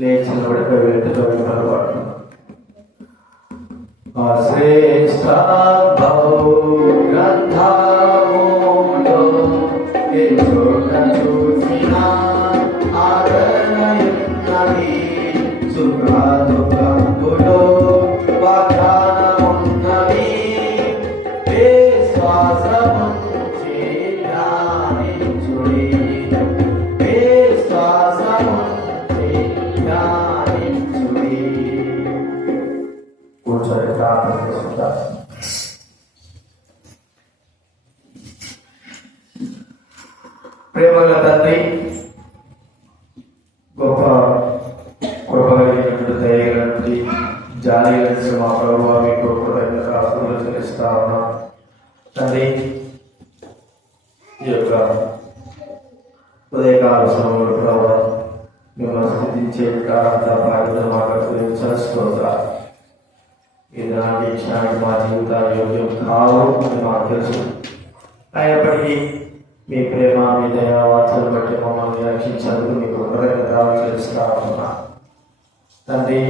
లేచినబడి వెళ్తూ పాటు శ్రేష్ట చూసిన ఆదరణయున్నది సుఖదుఃఖములో వాగ్దానమున్నది విశ్వాసముంచి ధ్యానించుడి విశ్వాసముంచి ధ్యానించుడి. కూర్చొని ప్రార్థన చేసుకుంటారు. ప్రేమల తండ్రి, గొప్ప కృపగలిగినటువంటి దయగలిగినటువంటి జాలి కలిసి మా ప్రభువా మీకు కృతజ్ఞతలు చెల్లిస్తా ఉన్నాం తండ్రి. ఈ యొక్క ఉదయకాల సమయంలో ప్రభావ మిమ్మల్ని స్థితించే అంతా బాధ్యత మాకు స్తోత్రాలు. ఈ దినానికి క్షణానికి మా జీవితాలు యోగ్యం కావు అని మాకు తెలుసు. అయినప్పటికీ మీ ప్రేమ మీ దయా వార్తలు బట్టి మమ్మల్ని రక్షించేందుకు మీకు కృతజ్ఞతలు చెల్లిస్తా ఉన్నా తండ్రి.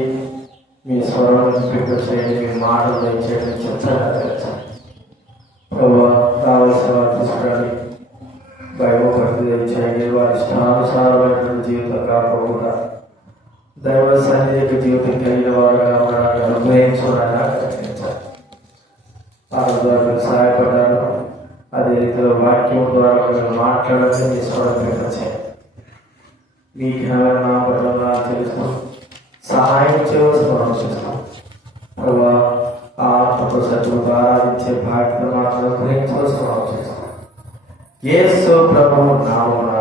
మీ స్వరం చేయండి, మీ మాటలు దయచేయండి, చెప్తాను ప్రభావ కావలసిన వారు తీసుకురండి. బైబిల్ భక్తి దయచేయండి. వారి ఇష్టానుసారమైనటువంటి జీవితం కాకుండా దైవ సన్నిధికి జీవితం కలిగిన వారుగా ఉండడానికి అనుగ్రహించడానికి వారి ద్వారా సహాయపడ్డారు. అదే రీతిలో వాక్యం ద్వారా మీరు మాట్లాడాలని మీ స్వరం చేయండి. మీ జ్ఞానం పట్ల తెలుస్తూ సహాయం చేయవలసిన ఆలోచిస్తాం ప్రభావ. ఆత్మకు సత్తుగా ఆరాధించే బాధ్యత మాత్రం గ్రహించవలసిన ఆలోచిస్తాం. యేసు ప్రభువు నామమున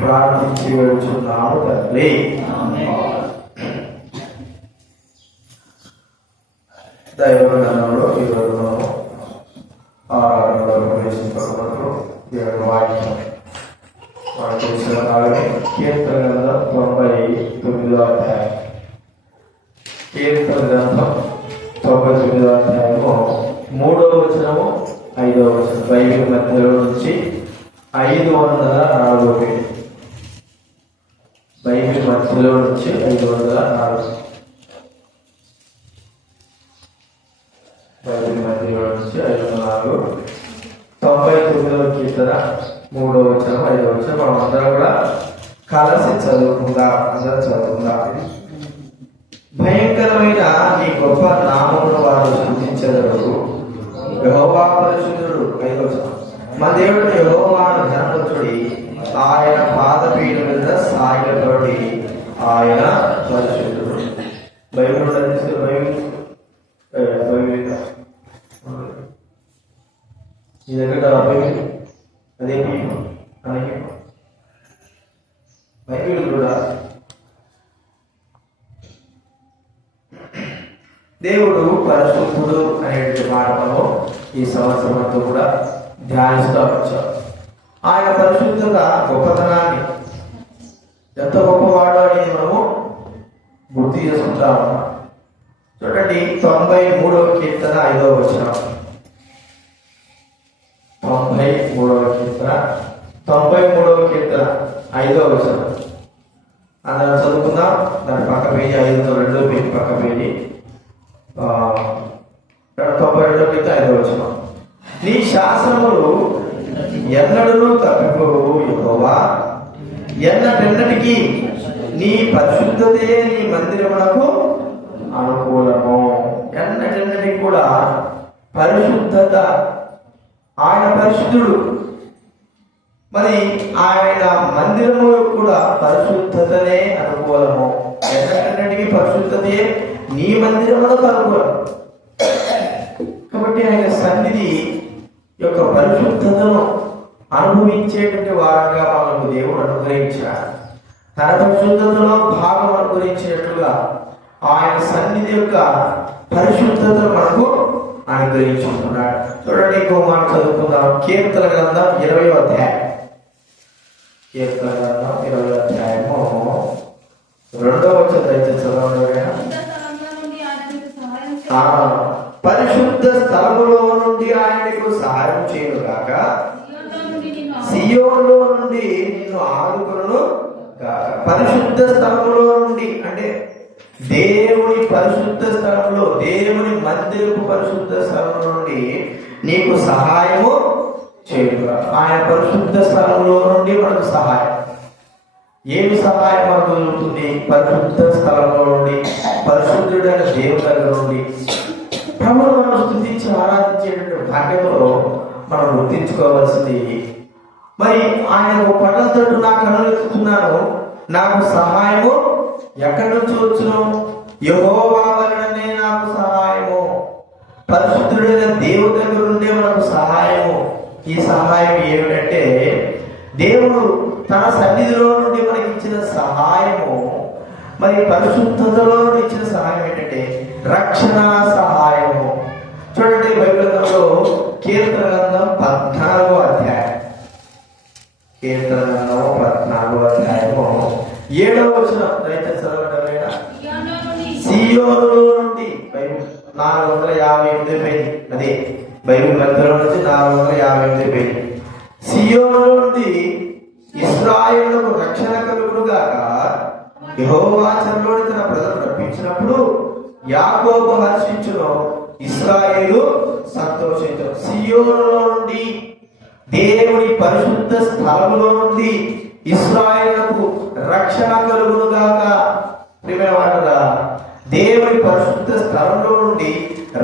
ప్రార్థించి వెళ్తున్నాము తండ్రి. దైవగణంలో ఈరోజు ఆరాధనలో ప్రవేశించబడినప్పుడు దేవుని వాక్యం మనకు తెలిసిన కీర్తన గ్రంథం 99వ అధ్యాయం. కీర్తన గ్రంథం 99వ అధ్యాయము 3వ వచనము 5వ వచనం. బైబిల్ మధ్యలో నుంచి 504 పేజీ. బైబిల్ మధ్యలో నుంచి 504. బైబిల్ మధ్యలో నుంచి 504. 99వ కీర్తన 3వ వచనం 5వ వచనం మనం అందరం కూడా కలిసి చదువుకుందాం. అందరూ చదువుకుందాం. భయంకరమైన నీ గొప్ప నామమును వారు సూచించగలరు. యెహోవా పరిశుద్ధుడు. 5వ వచనం. మా దేవుడు యెహోవాను ఘనపరచుడి. ఆయన పాదపీఠ మీద సాగిలపడి ఆయన పరిశుద్ధుడు. బైబిల్ ఈ దగ్గర అదే బైబిల్ కూడా దేవుడు పరిశుద్ధుడు అనేటువంటి మాట మనం ఈ సంవత్సరం అంతా కూడా ధ్యానిస్తూ వచ్చాం. ఆయన పరిశుద్ధత గొప్పతనాన్ని ఎంత గొప్పవాడు అనేది మనము గుర్తు చేసుకుంటా ఉన్నాం. చూడండి 93వ కీర్తన 5వ వచనం. 93వ కీర్తన 5వ వచనం. అందరం చదువుకుందాం. దాని పక్క పేజీ 502 పేజీ పక్క పేజీ 92 కీర్తన 5వ వచనం. నీ శాసనములు ఎన్నడూ తప్పిపోవు యెహోవా, ఎన్నటెన్నటికీ నీ పరిశుద్ధతే నీ మందిరమునకు అనుకూలము. ఎన్నటెన్నటికి కూడా పరిశుద్ధత. ఆయన పరిశుద్ధుడు, మరి ఆయన మందిరము కూడా పరిశుద్ధతనే అనుకూలము. ఎన్నటెన్నటికి పరిశుద్ధతే నీ మందిరమునకు అనుకూలం. కాబట్టి ఆయన సన్నిధి యొక్క పరిశుద్ధతను అనుభవించేటువంటి వారంగా మనకు దేవుడు అనుగ్రహించాడు. తన పరిశుద్ధతలో భాగం అనుగ్రహించినట్లుగా ఆయన సన్నిధి యొక్క పరిశుద్ధతను మనకు అనుగ్రహించుకున్నాడు. చూడండి, ఇంకో మాట చదువుకుందాం. కీర్తన గ్రంథం 20వ అధ్యాయం. కీర్తన గ్రంథం 20వ అధ్యాయము 2వ వచనం దయచేసి చదవండి. పరిశుద్ధ స్థలములో నుండి ఆయనకు సహాయం చేయనుగాక, సియోనులో నుండి నిన్ను ఆదుకొనును గాక. పరిశుద్ధ స్థలంలో నుండి, అంటే దేవుని పరిశుద్ధ స్థలంలో, దేవుని మందిరపు పరిశుద్ధ స్థలం నుండి నీకు సహాయము చేయుగా. ఆయన పరిశుద్ధ స్థలంలో నుండి మనకు సహాయం. ఏమి సహాయం మనకు దొరుకుతుంది? పరిశుద్ధ స్థలంలో నుండి, పరిశుద్ధుడైన దేవుని దగ్గర నుండి. ప్రభువు మనం స్తుతించి ఆరాధించేటువంటి భాగ్యంలో మనం గుర్తించుకోవాల్సింది, మరి ఆయన పనుల తట్టు నా కనులు ఎత్తుతున్నాను, నాకు సహాయము ఎక్కడి నుంచి వచ్చును? యెహోవా వలననే నాకు సహాయము. పరిశుద్ధుడైన దేవుని దగ్గర నుండే మనకు సహాయము. ఈ సహాయం ఏమిటంటే, దేవుడు తన సన్నిధిలో నుండి మనకి ఇచ్చిన సహాయము, మరి పరిశుద్ధతలో నుండి ఇచ్చిన సహాయం ఏంటంటే రక్షణ సహాయము. చూడండి, బైబిల్ గ్రంథంలో కీర్తన గ్రంథం 14వ అధ్యాయం, కీర్తన గ్రంథం 14వ అధ్యాయము 7వ వచనం దయచేసి చదవడం. సియోనులో నుండి 458 పేజీ, అదే బైబిల్ మధ్యలో నుంచి 458 పేజీ. సియోనులో నుండి ఇశ్రాయేలుకు రక్షణ కలుగునుగాక. యెహోవా చెరలోని తన ప్రజలను రప్పించినప్పుడు యాకోబు హర్షించును, ఇశ్రాయేలు సంతోషించును. సియోనులో నుండి, దేవుని పరిశుద్ధ స్థలములో నుండి ఇశ్రాయేలుకు రక్షణ కలుగునుగాక. ప్రియమైనవారులారా, దేవుని పరిశుద్ధ స్థలంలో నుండి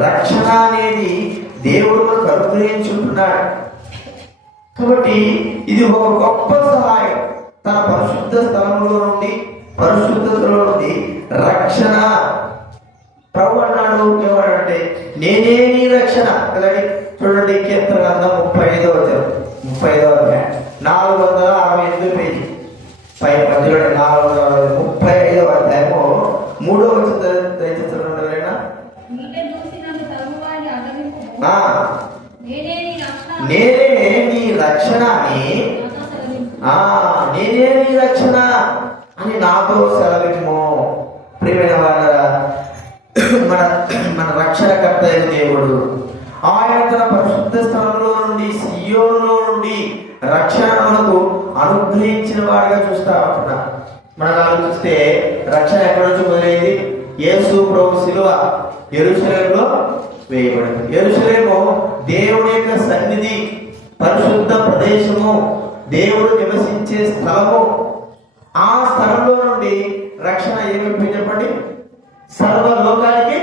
రక్షణ అనేది దేవుడు మనకు అనుగ్రహించుకుంటున్నాడు. కాబట్టి ఇది ఒక గొప్ప సహాయం. తన పరిశుద్ధ స్థలంలో నుండి, పరిశుద్ధతలో నుండి రక్షణ. ప్రభు అన్నాడు ఏమన్నాడంటే, నేనే నీ రక్షణ కదండి. చూడండి, కీర్తన గ్రంథం 35వ అధ్యాయం 468 పేజీ, పై మధ్యలో 435వ అధ్యాయము 3వ వచనం దయచేసి చదవండి. నేనే నీ రక్షణ అని, నేనే నీ రక్షణ అని నాతో సెలవిమ్ము. ప్రియమైన వాళ్ళ, మన రక్షణకర్త అయిన దేవుడు ఆయన తన పరిశుద్ధ స్థలంలో నుండి, సియోనులో నుండి రక్షణ మనకు అనుగ్రహించిన వాడిగా చూస్తా ఉంటున్నా. మనం ఆలోచిస్తే రక్షణ ఎక్కడి నుంచి మొదలైంది? యేసు ప్రభు శిలువ యెరూషలేములో వేయబడింది. యెరూషలేము దేవుని యొక్క సన్నిధి, పరిశుద్ధ ప్రదేశము, దేవుడు నివసించే స్థలము. ఆ స్థలంలో నుండి రక్షణ ఏమి చెప్పండి? సర్వలోకానికి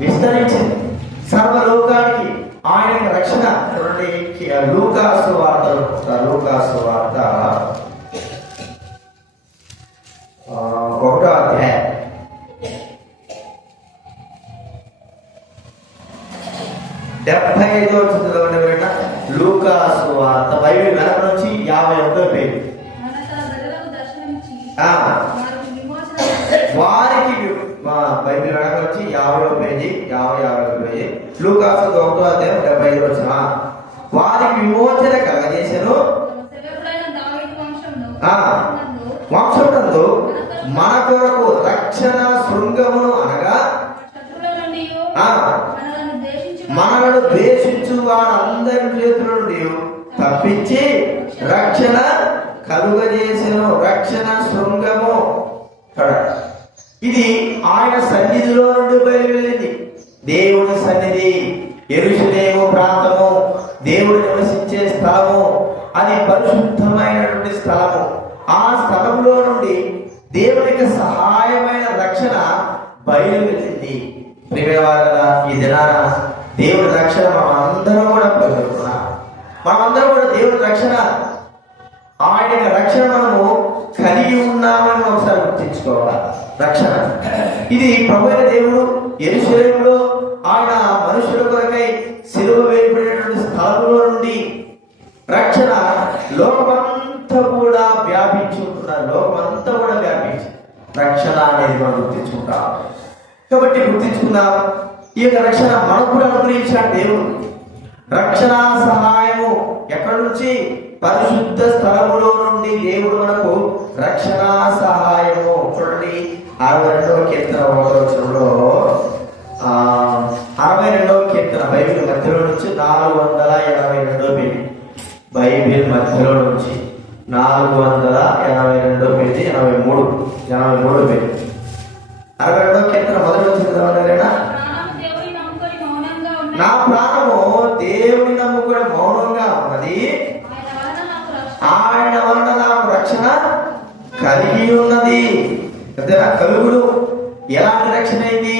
విస్తరించింది. సర్వలోకానికి ఆయన రక్షణ. చూడండి, లూకాసు వార్త 1వ అధ్యాయం 75వ వచనం. లూకాసు వార్త బైబిల్ వెనక నుంచి 51వ పేజీ. వారికి బైబిల్ వెనక నుంచి 50వ పేజీ, 50వ పేజీ. లూకాసు 1వ అధ్యాయం 75వ వచనం. వారికి విమోచన కలగజేసెను, వంశమునందు మన కొరకు రక్షణ శృంగమును, అనగా మనలను ద్వేషించు వారందరి చేతుల నుండి తప్పించి రక్షణ కలుగజేసెను. రక్షణ శృంగము. ఇది ఆయన సన్నిధిలో నుండి బయలుదేరింది. దేవుని సన్నిధి, యెరూషలేము ప్రాంతము, దేవుడు నివసించే స్థలము, అది పరిశుద్ధమైనటువంటి స్థలము. ఆ స్థలంలో నుండి దేవునికి సహాయమైన రక్షణ బయలువెళ్ళింది. ప్రియవారులారా, ఈ దినాన దేవుడి రక్షణ మనమందరం కూడా పొందుతున్నాం. మనమందరం కూడా దేవుడి రక్షణ, ఆయన రక్షణ మనము కలిగి ఉన్నామని ఒకసారి గుర్తించుకోవాలి. రక్షణ ఇది ప్రభువైన దేవుడు యెరూషలేములో ఆయన మనుషుల కొరకై సిలువ వేయబడినటువంటి స్థలంలో నుండి రక్షణ లోకమంతా కూడా వ్యాపించుకుంటున్నారు. లోకమంతా కూడా వ్యాపించి రక్షణ అనేది మనం గుర్తించుకుంటాం. కాబట్టి గుర్తించుకుందాం, ఈ యొక్క రక్షణ మనకు కూడా అనుగ్రహించాడు దేవుడు. రక్షణ సహాయము ఎక్కడి నుంచి? పరిశుద్ధ స్థలములో నుండి దేవుడు మనకు రక్షణ సహాయము. చూడండి, 62వ కీర్తన 1వ వచనంలో, 62వ కీర్తన బైబిల్ మధ్యలో నుంచి 482 పేజీ. బైబిల్ మధ్యలో నుంచి 482 పేజీ 83. 83 62వ కీర్తన మొదటి వచ్చిన నా ప్రాణము దేవుని నమ్ముకుని మౌనంగా ఉన్నది, ఆయన వలన నాకు రక్షణ కలిగి ఉన్నది. అంతేనా? కలుగుడు ఎలాంటి రక్షణ ఇది?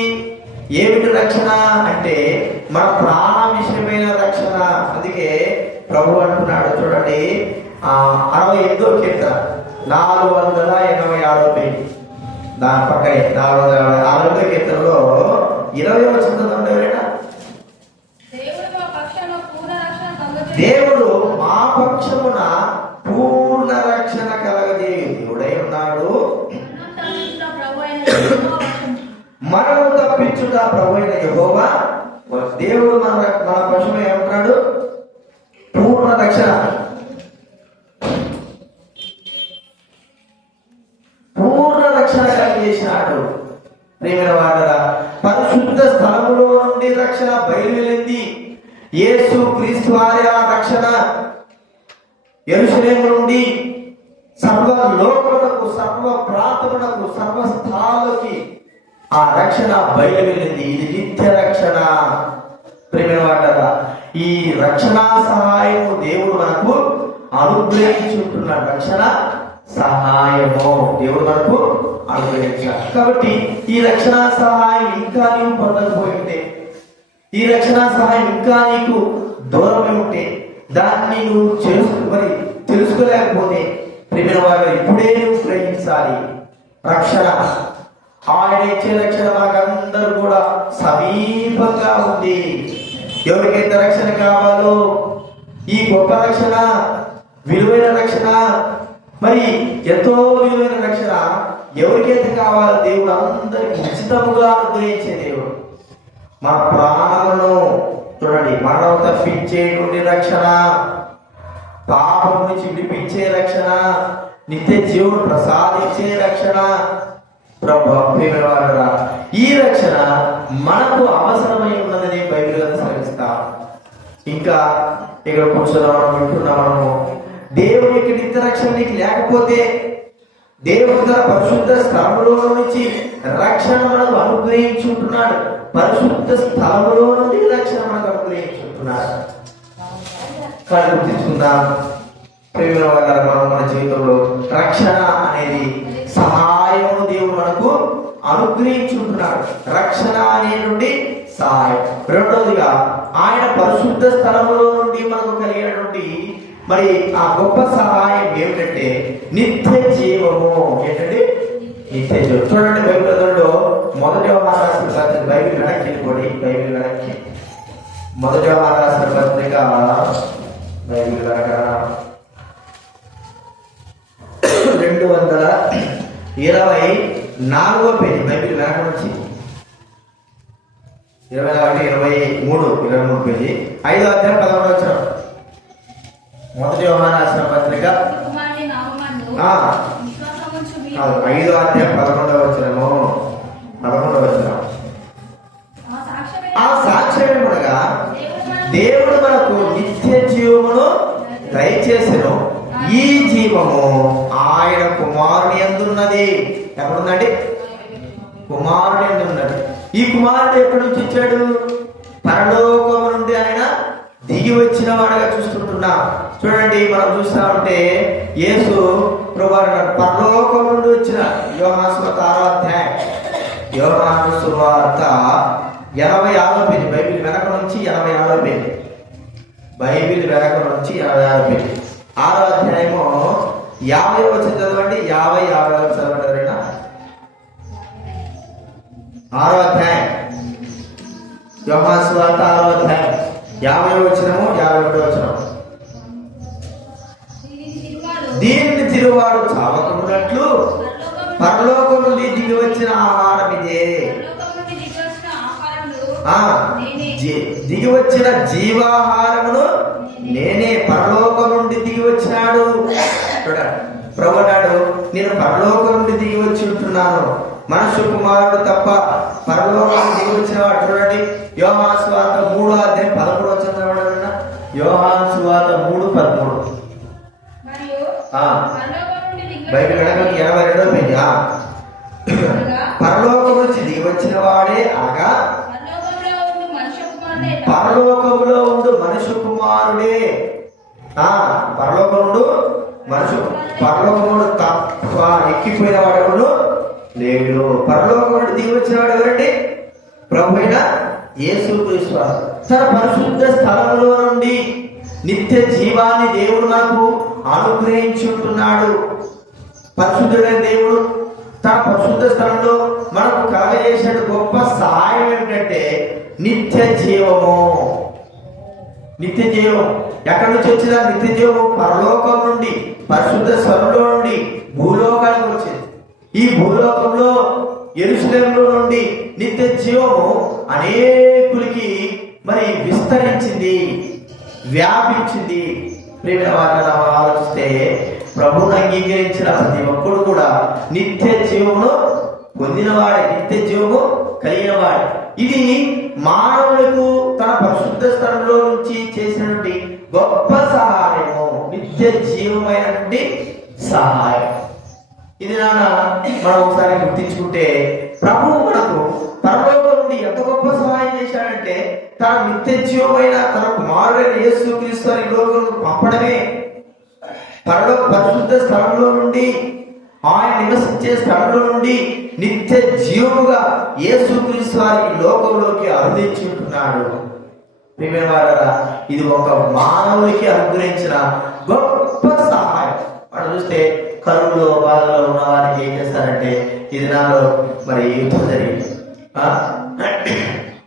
ఏమిటి రక్షణ అంటే మన ప్రాణ విషయమైన రక్షణ. అందుకే ప్రభు అంటున్నాడు చూడండి, 68వ కీర్తన 486 పేజీ, దాని పక్కనే 486వ కీర్తనలో 20వ వచనం ఎవరైనా, దేవుడు మా పక్షమున పూర్ణ రక్షణ కలగజేయు దేవుడై ఉన్నాడు, మరణం తప్పించుట ప్రభు అయిన యెహోవా. దేవుడు మన పక్షమున ఏమంటున్నాడు? పూర్ణ రక్షణ, పూర్ణ రక్షణ కలిగజేసినాడు. ప్రియమైన వారలారా, పరిశుద్ధ స్థలములో నుండి రక్షణ బయలువెళ్ళింది. యేసు క్రీస్తు వారి ఆ రక్షణ యెరూషలేము నుండి సర్వ లోకములకు, సర్వ ప్రాంతములకు, సర్వ స్థలాలకి ఆ రక్షణ బయలువెళ్ళింది. ఇది నిత్య రక్షణ. ప్రియమైన వారలారా, ఈ రక్షణ సహాయము దేవుడు మనకు అనుగ్రహించుంటున్నాడు. రక్షణ సహాయము దేవుడు మనకు అనుగ్రహించాడు. కాబట్టి ఈ రక్షణ సహాయం ఇంకా నీవు పొందకపోయింటే, ఈ రక్షణ సహాయం ఇంకా నీకు దూరమే ఉంటే, దాన్ని నువ్వు తెలుసుకోలేకపోతే ప్రియమైన వారు ఇప్పుడే నువ్వు గ్రహించాలి. రక్షణ, ఆయన ఇచ్చే రక్షణ మనకందరూ కూడా సమీపంగా ఉంది. ఎవరికైతే రక్షణ కావాలో, ఈ గొప్ప రక్షణ, విలువైన రక్షణ, మరి ఎంతో విలువైన రక్షణ ఎవరికైతే కావాలో దేవుడు అందరికి ఉచితముగా అనుగ్రహించే దేవుడు. మన ప్రాణములను చూడండి, మరణం తప్పించేటువంటి రక్షణ, పాపం నుంచి విడిపించే రక్షణ, నిత్య జీవుడు ప్రసాదించే రక్షణ. ఈ రక్షణ మనకు అవసరమై ఉన్నదని బైబిల్ సెలవిస్తా. ఇంకా ఇక్కడ కూర్చున్నాం వింటున్నాము, దేవుని యొక్క నిత్య రక్షణ నీకు లేకపోతే, దేవుడు తన పరిశుద్ధ స్థలములో నుంచి రక్షణ మనకు అనుగ్రహించుంటున్నాడు. పరిశుద్ధ స్థలములో నుండి రక్షణ మనకు అనుగ్రహించుంటున్నాడు. కానీ గుర్తించుకుందాం ప్రేమ వల్ల మనం మన జీవితంలో రక్షణ అనేది సహాయము దేవుడు మనకు అనుగ్రహించుంటున్నాడు. రక్షణ అనేటువంటి సహాయం. రెండవదిగా ఆయన పరిశుద్ధ స్థలములో నుండి మనకు కలిగినటువంటి మరి ఆ గొప్ప సహాయం ఏమిటంటే నిత్య జీవము. ఏంటంటే నిత్య జీవం. చూడండి బైబిల్లో మొదటి రాసిన పత్రిక, బైబిల్ వెనక్కి వెళ్ళిపోయి, బైబిల్ వెనక్కి, మొదటి రాసిన పత్రిక బైబిల్ వెనక 224వ పేజీ, బైబిల్ వెనక నుంచి 23 పేజీ, 5వ అధ్యాయం 11వ వచనం. మొదటి యోహాను రాసిన పత్రిక 5వ అధ్యాయం 11వ వచనము. ఆ సాక్ష్యమేమనగా దేవుడు మనకు నిత్య జీవమును దయచేసెను, ఈ జీవము ఆయన కుమారుని యందున్నది. ఎక్కడుందండి? కుమారుని యందున్నది. ఈ కుమారుడు ఎక్కడి నుంచి వచ్చాడు? పరలోకము నుండి ఆయన దిగి వచ్చిన వాడుగా చూస్తుంటున్నాం. చూడండి, మనం చూస్తా ఉంటే యేసు ప్రభువారు పరలోకం నుండి వచ్చిన యోహాను సువార్త 6వ అధ్యాయం, యోహాను సువార్త 86వ పేజీ, బైబిల్ వెనక నుంచి 86వ పేజీ, బైబిల్ వెనక నుంచి 86వ పేజీ, 6వ అధ్యాయము 50వ వచనం చదవండి. 50 చదవండి ఎవరైనా. 6వ అధ్యాయం యోహాను సువార్త 6వ అధ్యాయం 50వ వచనము 51వ వచనం. దీనిని తిరువాడు చావకున్నట్లు పరలోకం నుండి దిగి వచ్చిన ఆహారం ఇదే. దిగి వచ్చిన జీవాహారమును నేనే. పరలోకం నుండి దిగి వచ్చినాడు. ప్రభునాడు, నేను పరలోకం నుండి దిగి వచ్చి ఉంటున్నాను. మనుష్య కుమారుడు తప్ప పరలోకం దిగి వచ్చిన వాడు. చూడండి, యోహాను సువార్త 3వ అధ్యాయం 13వ వచనం. యోహాను సువార్త 3:13. బైబిల్ గడప 82వ పేజీ. పరలోకం నుంచి దిగి వచ్చిన వాడే అనగా పరలోకంలో ఉండు మనుష్య కుమారుడే. పరలోకముడు తప్ప ఎక్కిపోయిన వాడు లేడు. పరలోకముడు దిగి వచ్చిన వాడు ఎవరండి? ప్రభు అయిన యేసుక్రీస్తు తన పరిశుద్ధ స్థలంలో నుండి నిత్య జీవాన్ని దేవుడు మనకు అనుగ్రహించుంటున్నాడు. పరిశుద్ధుడైన దేవుడు తన పరిశుద్ధ స్థలంలో మనకు కలగజేసిన గొప్ప సహాయం ఏమిటంటే నిత్య జీవము. నిత్య జీవం ఎక్కడి నుంచి వచ్చిందా? నిత్య జీవం పరలోకం నుండి, పరిశుద్ధ స్థలంలో నుండి భూలోకానికి వచ్చింది. ఈ భూలోకంలో యెరూషలేములో నుండి నిత్య జీవము అనేకులకి మరి విస్తరించింది, వ్యాపించింది. ప్రియమైన వారిని ఆలోచిస్తే ప్రభువును అంగీకరించిన ప్రతి ఒక్కడు కూడా నిత్య జీవమును పొందినవాడే, నిత్య జీవము కలిగినవాడే. ఇది మానవులకు తన పరిశుద్ధ స్థలంలో నుంచి చేసినటువంటి గొప్ప సహాయము, నిత్య జీవమైనటువంటి సహాయం. ఇది మనం ఒకసారి గుర్తించుకుంటే ప్రభువు మనకు పరలోకం నుండి ఎంత గొప్ప సహాయం చేశాడంటే తన నిత్య జీవమైన తన కుమారుడైన యేసుక్రీస్తు వారి లోకం పంపడమే. పరిశుద్ధ స్థలంలో నుండి, ఆయన నివసించే స్థలంలో నుండి నిత్య జీవముగా యేసుక్రీస్తు వారి లోకంలోకి అనుదించుకుంటున్నాడు. ప్రియమైన వారరా, ఇది ఒక మానవునికి అనుగ్రహించిన గొప్ప సహాయం. మనం చూస్తే కరువులో బాధలో ఉన్న వారికి ఏం చేస్తారంటే ఈ దినాల్లో మరి యుద్ధం జరిగింది.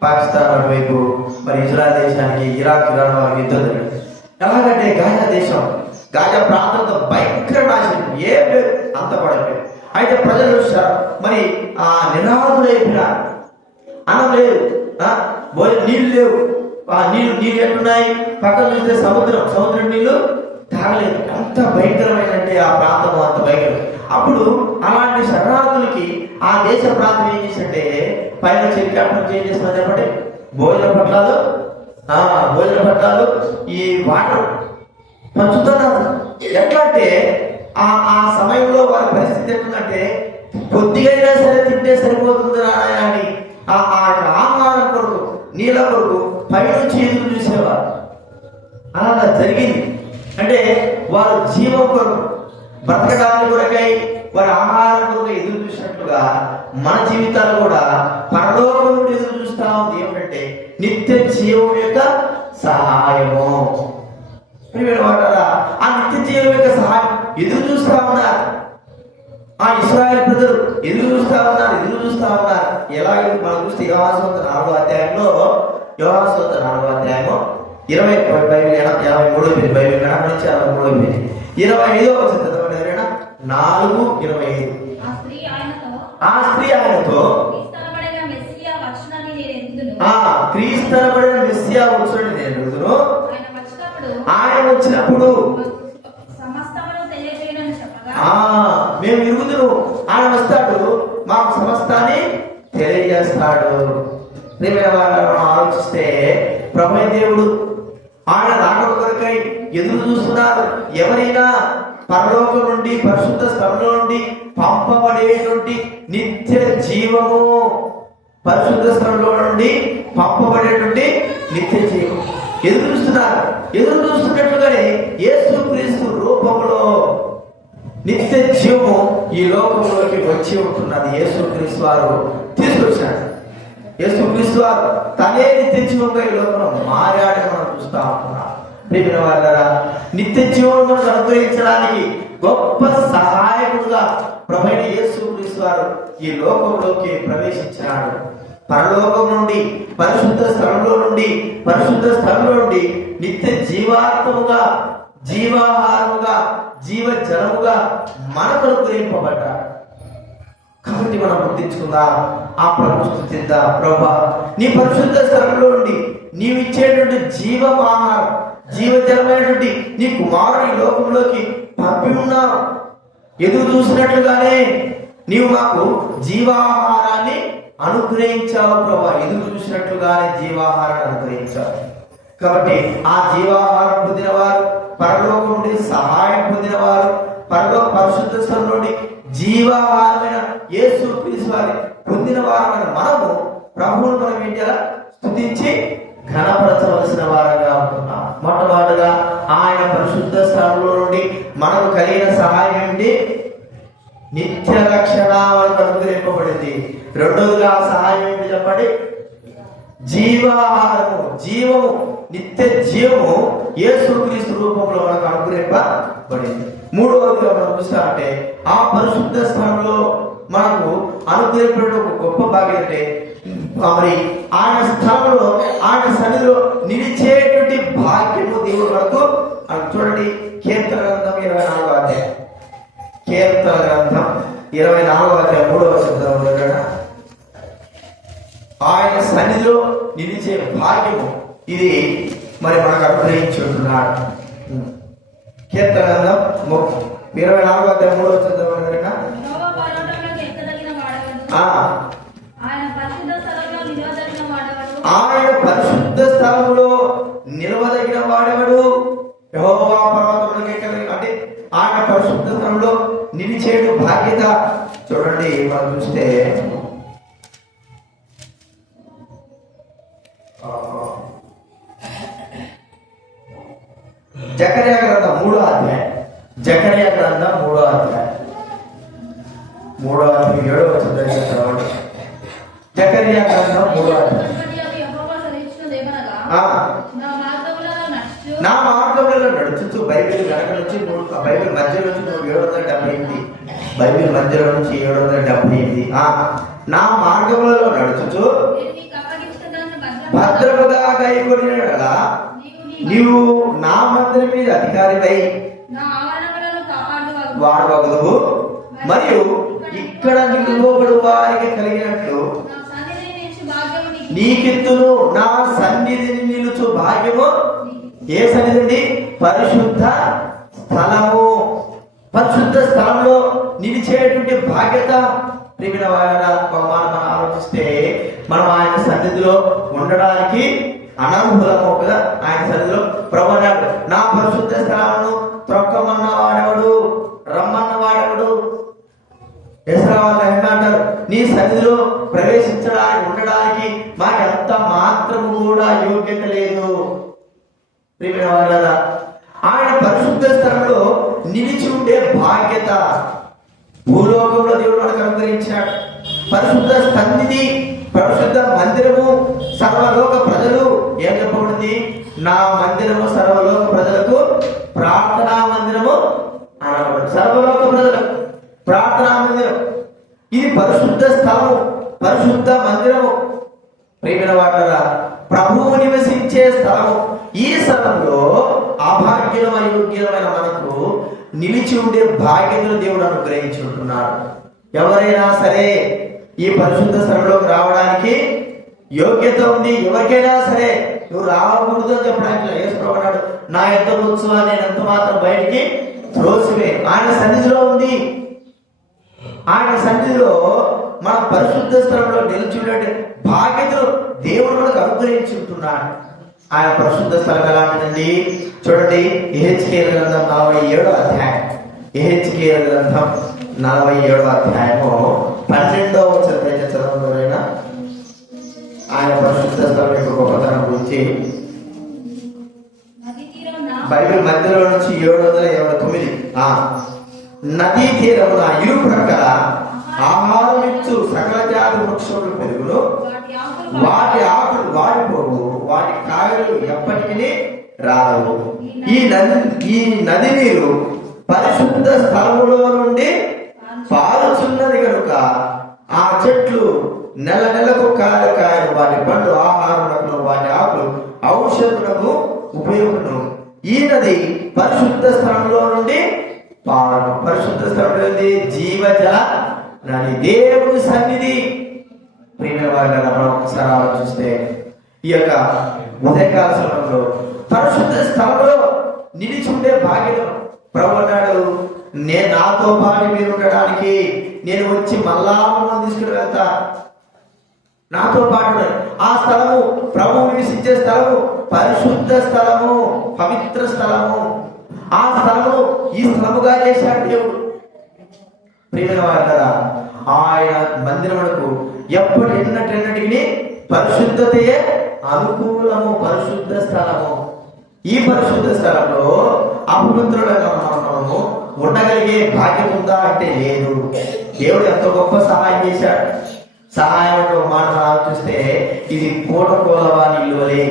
పాకిస్తాన్ వైపు మరి ఇజ్రాయెల్ దేశానికి, ఇరాన్ వారికి యుద్ధం జరిగింది. ఎలాగంటే గాజా దేశం, గాజా ప్రాంతంతో భయంకర నాశనం, ఏం లేదు, అంత పడలేదు. అయితే ప్రజలు మరి నిరాధులైపోయినారు. అన్నం లేదు, నీళ్ళు లేవు. నీళ్ళు ఎట్టున్నాయి? పక్కన చూస్తే సముద్రం నీళ్ళు తాగలేదు. అంత భయంకరమైనట్టే ఆ ప్రాంతం, అంత భయంకరం. అప్పుడు అలాంటి శరణార్థులకి ఆ దేశ ప్రాంతం ఏం చేసిందంటే పైన చెరికాటం ఏం చేస్తున్నా చెప్పండి, భోజన పట్టాలు ఈ వాటర్ పంచుతున్నారు. ఎట్లా అంటే ఆ సమయంలో వారి పరిస్థితి ఎట్లుందంటే కొద్దిగా సరే తింటే సరిపోతుంది అని ఆహారం కొరకు, నీళ్ళ కొరకు పైనుంచి ఎదురు చూసేవారు. అలా జరిగింది. అంటే వారు జీవం కొరకు, బ్రతకడానికి కొరకై వారి ఆహారం కొరకు ఎదురు చూసినట్లుగా మన జీవితాలు కూడా పరలోకం నుండి ఎదురు చూస్తా ఉంది. ఏమిటంటే నిత్య జీవం యొక్క సహాయము. ఆ నిత్య జీవం యొక్క సహాయం ఎదురు చూస్తా ఉన్నారు. ఆ ఇశ్రాయేలు ప్రజలు ఎదురు చూస్తా ఉన్నారు. ఎలాగ మనం చూస్తే యోహాను 4వ అధ్యాయంలో 23వ పేజీ బైబిల్ నుంచి 63వ పేజీ 25వ వచనం చదవండి ఎవరైనా. 4:25. ఆ స్త్రీ ఆయనతో క్రీస్తనబడిన మెస్సియా వచ్చునని నేను ఎరుగుదును. ఆయన వచ్చినప్పుడు మేము ఎరుగుదును, ఆయన వస్తాడు, మాకు సమస్తాన్ని తెలియజేస్తాడు. మనం ఆలోచిస్తే ప్రభు దేవుడు ఆయన రాకడ కొరకై ఎదురు చూస్తున్నారు. ఎవరైనా పరలోకం నుండి, పరిశుద్ధ స్థలంలో నుండి పంపబడేటువంటి నిత్య జీవము, పరిశుద్ధ స్థలంలో నుండి పంపబడేటువంటి నిత్య జీవం ఎదురు చూస్తున్నారు. ఎదురు చూస్తున్నట్లుగానే యేసుక్రీస్తు రూపంలో నిత్య జీవము ఈ లోకంలోకి వచ్చి ఉంటున్నది. యేసుక్రీస్తు వారు తీసుకొచ్చాడు. యేసుక్రీస్తు వారు తనే నిత్య జీవంగా ఈ లోకంలో మారాడని మనం చూస్తా ఉంటున్నాం. ప్రియమైన వారలారా, నిత్య జీవం మనకు అనుగ్రహించడానికి గొప్ప సహాయకుడుగా ప్రభువైన యేసుక్రీస్తు వారు ఈ లోకంలోకి ప్రవేశించినాడు. పరలోకం నుండి, పరిశుద్ధ స్థలంలో నుండి నిత్య జీవాత్మముగా, జీవాహారముగా, జీవజలముగా మనకు అనుగ్రహింపబడ్డాడు. కాబట్టి మనం గుర్తించుకుందాం, ఆ ప్రభు స్తుతిద్దాం. ప్రభా, నీ పరిశుద్ధ స్థలంలో నుండి నీవిచ్చేటువంటి జీవమాహారం, జీవజలమైనటువంటి నీ కుమారుడు ఈ లోకంలోకి పంపి ఉన్నావు. ఎదురు చూసినట్లుగానే నీవు మాకు జీవాహారాన్ని అనుగ్రహించావు ప్రభా. ఎదురు చూసినట్లుగానే జీవాహారాన్ని అనుగ్రహించావు. కాబట్టి ఆ జీవాహారం పొందిన వారు, పరలోకం నుండి సహాయం పొందిన వారు, పరిశుద్ధ స్థలంలోని జీవాహారమైన యేసు క్రీస్తు వారి పొందిన వారమైన మనము ప్రభువును మనం ఏం చేయాలి? స్తుతించి ఘనపరచవలసిన వారంగా ఉంటున్నాం. మొట్టమొదటిగా ఆయన పరిశుద్ధ స్థలంలో నుండి మనకు కలిగిన సహాయం ఏంటి? నిత్య రక్షణ మనకు అనుగ్రహింపబడింది. రెండోదిగా సహాయం ఏంటి చెప్పండి? జీవాహారము, జీవము, నిత్య జీవము యేసుక్రీస్తు రూపంలో మనకు అనుగ్రహింపబడింది. మూడవదిగా మనం చూస్తా అంటే ఆ పరిశుద్ధ స్థలంలో మనకు అనుగ్రహింపబడిన ఒక గొప్ప భాగ్యం అంటే మరి ఆయన స్థలంలో ఆయన సన్నిధిలో నిలిచేటువంటి భాగ్యము దేవుడు మనకు. చూడండి, కీర్తన గ్రంథం 24వ అధ్యాయం, కీర్తన గ్రంథం 24వ అధ్యాయం 3వ వచనం. ఆయన సన్నిధిలో నిలిచే భాగ్యము ఇది మరి మనకు అనుగ్రహించుంటున్నాడు. కీర్తన గ్రంథం 24వ అధ్యాయం 3వ వచనం. ఆయన పరిశుద్ధ స్థలంలో నిలవదగిన వాడెవడు? యెహోవా పర్వతములకు అంటే ఆయన పరిశుద్ధ స్థలంలో నిలిచేడు బాధ్యత. చూడండి, మనం చూస్తే జకర్యా గ్రంథం 3వ అధ్యాయం, జకర్యా గ్రంథం 3వ అధ్యాయం 7వ వచనం. జకర్యా గ్రంథం 3వ అధ్యాయం. నా మార్గంలో నడుచుచు బైబిల్ వెనక నుంచి బైబిల్ మధ్యలో నుంచి 778, బైబిల్ మధ్యలో నుంచి 778. నా మార్గములలో నడుచుచు భద్రముగా గైకొనిన యెడల నీవు నా మందిరం మీద అధికారివై వాడవగదువు, మరియు ఇక్కడ నిలువబడు వారికి కలిగినట్లు నీకెత్తును నా సన్నిధిని నిలుచు భాగ్యము. ఏ సన్నిధి అండి? పరిశుద్ధ స్థలము. పరిశుద్ధ స్థలంలో నిలిచేటువంటి బాధ్యత. ప్రియమైన వారా, మనం ఆలోచిస్తే మనం ఆయన సన్నిధిలో ఉండడానికి అనర్హులము కదా. ఆయన సన్నిధిలో ప్రభు అన్నాడు, నా పరిశుద్ధ స్థలాలను త్రొక్కమన్న వాడెవడు, రమ్మన్న వాడెవడు. యెషయావు అంటారు, నీ సన్నిధిలో ప్రవేశించడానికి ఉండడానికి మాకు ఎంత మాత్రము కూడా యోగ్యత లేదు. ప్రియమైన వారా, ఆయన పరిశుద్ధ స్థలంలో నిలిచి ఉండే బాధ్యత భూలోకంలో దేవుడు మనకు అనుగ్రహించాడు. పరిశుద్ధ సన్నిధి, పరిశుద్ధ మందిరము, సర్వలోక ప్రజలు ఏం చెప్పబడింది? నా మందిరము సర్వలోక ప్రజలకు ప్రార్థనా మందిరము అనబడింది. సర్వలోక ప్రజలకు ప్రార్థనా మందిరం, ఇది పరిశుద్ధ స్థలము, పరిశుద్ధ మందిరము. ప్రియమైన వారా, ప్రభువు నివసించే స్థలము. ఈ స్థలంలో అభాగ్యులం అయోగ్యమైన మనకు నిలిచి ఉండే భాగ్యతను దేవుడు అనుగ్రహించి ఉంటున్నాడు. ఎవరైనా సరే ఈ పరిశుద్ధ స్థలంలోకి రావడానికి యోగ్యత ఉంది. ఎవరికైనా సరే నువ్వు రావకూడదు అని చెప్పడానికి యేసుప్రభువు, నా యొక్క ఉత్సవాన్ని నేను ఎంత మాత్రం బయటికి త్రోసివే. ఆయన సన్నిధిలో ఉంది. ఆయన సన్నిధిలో మన పరిశుద్ధ స్థలంలో నిలిచినటువంటి బాధ్యతను దేవుడు మనకు అనుగ్రహించి ఉంటున్నాడు. ఆయన పరిశుద్ధ స్థలం ఎలాంటిదండి? చూడండి, యెహెజ్కేలు గ్రంథం 47వ అధ్యాయం, యెహెజ్కేలు గ్రంథం 47వ అధ్యాయము 12వ వచనం చదవడం. ఆయన పరిశుద్ధ స్థలం యొక్క గొప్పతనం గురించి బైబిల్ మధ్యలో నుంచి 789. నదీ తీరమున ఇరు ప్రక్కల ఆహారం ఇచ్చు సకల జాతి వృక్షములు పెరుగును, వాటి ఆకులు వాడిపోవు, వాటి కాయలు ఎప్పటికీ రావు. ఈ నది నీరు పరిశుద్ధ స్థలములో నుండి పారుచున్నది కనుక ఆ చెట్లు నెల నెలకు కాయలు, వాటి పండ్లు ఆహారములకు, వాటి ఆకులు ఔషధములకు ఉపయోగము. ఈ నది పరిశుద్ధ స్థలంలో నుండి పారు. పరిశుద్ధ స్థలంలో జీవజల నది, దేవుని సన్నిధి. ప్రియమైన వారిని మనం ఒకసారి ఆలోచిస్తే ఈ యొక్క ఉదయకాల సమయంలో పరిశుద్ధ స్థలంలో నిలిచి ఉండే బాధ్యత ప్రభు అన్నాడు, నేను నాతో పాటు మీరు ఉండడానికి నేను వచ్చి మళ్ళా మనం తీసుకుని వెళ్తా. నాతో పాటు ఆ స్థలము ప్రభువు నివసించే స్థలము, పరిశుద్ధ స్థలము, పవిత్ర స్థలము. ఆ స్థలమును ఈ స్థలముగా చేశాడు దేవుడు. ప్రియమైన వారు, ఆయన మందిరములకు ఎన్నటికి పరిశుద్ధతయే అనుకూలము. పరిశుద్ధ స్థలము. ఈ పరిశుద్ధ స్థలంలో అపవిత్రులైన మనము ఉండగలిగే భాగ్యం ఉందా అంటే లేదు. దేవుడు ఎంతో గొప్ప సహాయం చేశాడు. సహాయం మాట ఆలోచిస్తే ఇది పూటకోలవాని ఇల్లువలే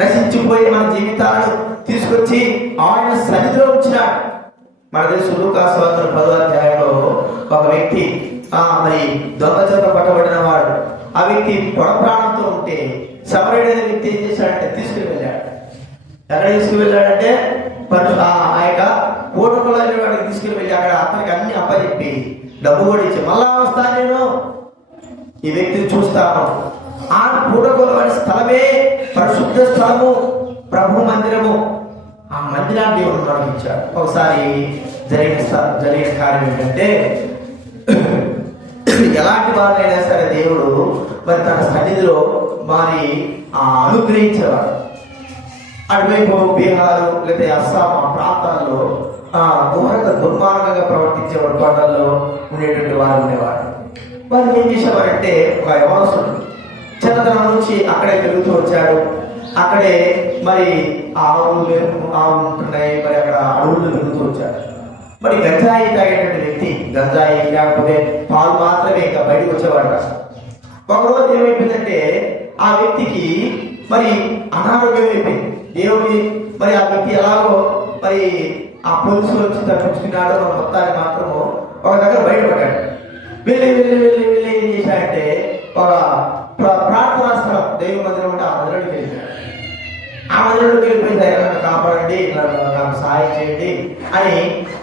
నశించిపోయి మన జీవితాలను తీసుకొచ్చి ఆయన సన్నిధిలో ఉంచినాడు. మన తెలుసు లూకాసు 10వ అధ్యాయంలో ఒక వ్యక్తి మరి దొంగ చేత పట్టబడిన వాడు. ఆ వ్యక్తి ప్రాణంతో ఉంటే సమరయుడు అనే వ్యక్తి ఏం చేశాడంటే తీసుకుని వెళ్ళాడు. ఎక్కడ తీసుకువెళ్ళాడంటే ఆ యొక్క పూటకులైన వాడికి తీసుకుని వెళ్ళి అక్కడ అతనికి అన్ని అప్పచెప్పి డబ్బు కూడా ఇచ్చి మళ్ళా వస్తాను, నేను ఈ వ్యక్తిని చూస్తాను. ఆ పూటకులవాడి స్థలమే పరిశుద్ధ స్థలము, ప్రభు మందిరము. ఆ మందిరాన్ని దేవుడు మనకి ఇచ్చాడు. ఒకసారి జరిగిన కార్యం ఏంటంటే, ఎలాంటి వారినైనా సరే దేవుడు మరి తన సన్నిధిలో మరి అనుగ్రహించేవాడు. అటువైపు బీహారు లేదా అస్సాం ఆ ప్రాంతాల్లో ఘోరంగా దుర్మార్గంగా ప్రవర్తించేవాడు. కొండల్లో ఉండేటువంటి వారు ఉండేవాడు. వారు ఏం చేసేవారంటే, ఒక యవనస్తుడు చిన్నతనం నుంచి అక్కడే పెరుగుతూ వచ్చాడు. అక్కడే మరి ఆవులు ఉంటున్నాయి, మరి అక్కడ అడవులు పెరుగుతూ వచ్చాడు. మరి గంజాయి తాగేటువంటి వ్యక్తి, గంజాయి లేకపోతే పాలు మాత్రమే ఇంకా బయటకు వచ్చేవాడు కాదు. ఒకరోజు ఏమైపోయిందంటే ఆ వ్యక్తికి మరి అనారోగ్యం అయిపోయింది. దేవుడి మరి ఆ వ్యక్తి ఎలాగో మరి ఆ పోలీసులు వచ్చి తప్పించుకున్నాడు. మన మొత్తాన్ని మాత్రము ఒక దగ్గర బయటపడ్డాడు. వెళ్ళి వెళ్ళి వెళ్ళి వెళ్ళి ఏం చేశాడంటే ఒక ప్రార్థనా స్థలం దైవ మందిరం ఉంటే ఆ మందిరానికి వెళ్ళాడు. ఆ మందిరంలోకి వెళ్ళిపోయి ధైర్యంగా కాపాడండి, నాకు సహాయం చేయండి అని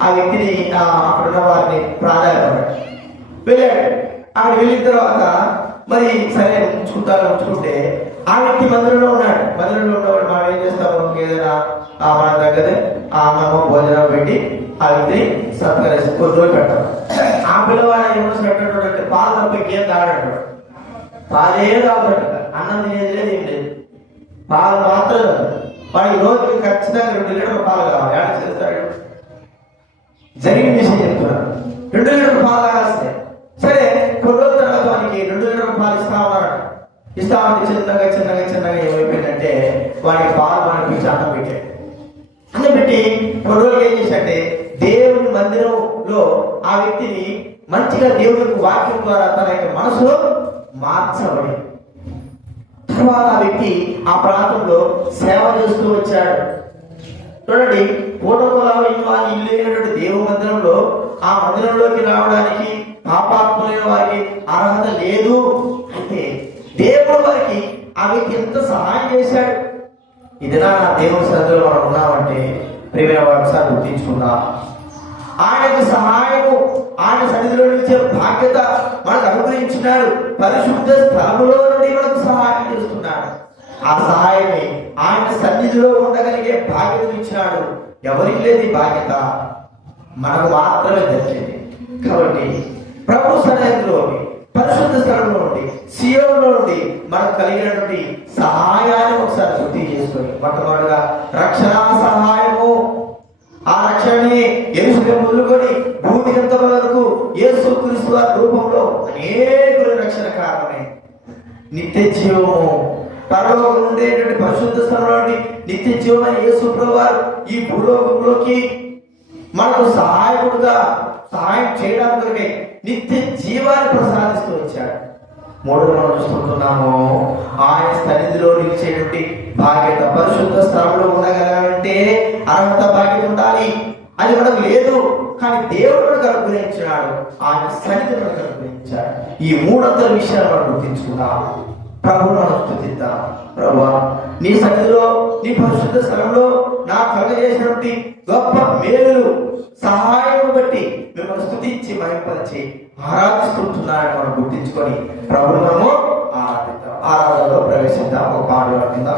ఆ వ్యక్తిని అక్కడున్న వారిని ప్రాధాన్యపడ్డాడు. వెళ్ళాడు. అక్కడ వెళ్ళిన తర్వాత మరి సరే ఉంచుకుంటే ఆ వ్యక్తి మందిరంలో ఉన్నాడు. మందిరంలో ఉన్నవాడు మనం ఏం చేస్తాము, ఏదైనా మన దగ్గర మనము భోజనం పెట్టి ఆ వ్యక్తిని సత్కరిసి కొన్ని రోజులు పెట్టాము. ఆ పిల్లవాడు ఏమో పాలు తప్ప ఏం తాగాడు. పాలే తాగుతాడు, అన్నం తినేది లేదు, ఏం లేదు, పాలు మాత్రం. వాడికి రోజుకి ఖచ్చితంగా 2 లీటర్ల పాలు కావాలి. ఎలా చేస్తాడు? జరిగిన విషయం చెప్తున్నాడు. 2 లీటర్ల పాలు తాగాల్సిందే. సరే, కొన్ని రోజుల తర్వాత వానికి 2 లీటర్ల పాలు ఇస్తామని చిన్నగా చిన్నగా చిన్నగా ఏమైపోయిందంటే వాడికి పాలు మనకి అన్నం పెట్టాడు. అన్నం పెట్టి కొన్ని రోజులు ఏం చేశాడంటే దేవుని మందిరంలో ఆ వ్యక్తిని మంచిగా దేవుడికి వాక్యం ద్వారా తన యొక్క మనసులో మార్చబడి తర్వాత ఆ వ్యక్తి ఆ ప్రాంతంలో సేవ చేస్తూ వచ్చాడు. చూడండి, పూటకోలవాని ఇల్లు అయినటువంటి దేవు మందిరంలో ఆ మందిరంలోకి రావడానికి పాపాత్ములైన వారికి అర్హత లేదు. అంటే దేవుడు వారికి ఆ వ్యక్తి ఎంత సహాయం చేశాడు. ఇదినా దేవుని సన్నిధిలో మనం ఉన్నామంటే ప్రియమైన వారు గుర్తించుకుందాం. ఆయనకు సహాయము, ఆయన సన్నిధిలో నిలిచే బాధ్యత మనకు అనుగ్రహించినాడు. పరిశుద్ధ స్థలములో నుండి మనకు సహాయం చేస్తున్నాడు. ఆ సహాయమే ఆయన సన్నిధిలో ఉండగలిగే బాధ్యత ఇచ్చినాడు. ఎవరికి లేదు ఈ బాధ్యత, మనకు మాత్రమే దక్కింది. కాబట్టి ప్రభు సన్నిధిలోని పరిశుద్ధ స్థలంలో నుండి సీయోనులో నుండి మనకు కలిగినటువంటి సహాయాన్ని ఒకసారి గుర్తు చేసుకొని మొట్టమొదటిగా రక్షణ సహాయము. ఆ రక్షణని యెరూషలేము మొదలుకొని భూమి అంత వరకు యేసుక్రీస్తు వారి రూపంలో అనేకుల రక్షణ కారణమే. నిత్య జీవము, పరలోకం ఉండేటువంటి పరిశుద్ధ స్థలంలో నిత్య జీవమైన యేసు ప్రభువు వారు ఈ భూలోకంలోకి మనకు సహాయకుడుగా సహాయం చేయడానికి నిత్య జీవాన్ని ప్రసాదిస్తూ వచ్చాడు. మూడవ మనం చూసుకుంటున్నాము, ఆయన సన్నిధిలో నిలిచేటువంటి బాధ్యత. పరిశుద్ధ స్థలంలో ఉండగలంటే అర్హత బాధ్యత ఉండాలి. అది మనకు లేదు, కానీ దేవుడు మనకు అనుగ్రహించాడు. ఆయన సన్నిధి మనకు అనుగ్రహించాడు. ఈ 3 విషయాలు మనం గుర్తించుకున్నాం. ప్రభువును మనం స్తుతిద్దాం. ప్రభువా, నీ సన్నిధిలో నీ పరిశుద్ధ స్థలంలో నాకు కలుగజేసినటువంటి గొప్ప మేలులు సహాయం బట్టి మిమ్మల్ని స్తుతించి మహిమపరిచి ఆరాధిస్తున్నారని మనం గుర్తించుకొని ప్రభువును మనము ఆరాధిద్దాం. ఆరాధనలో ప్రవేశిద్దాం. ఒక పాటలు కింద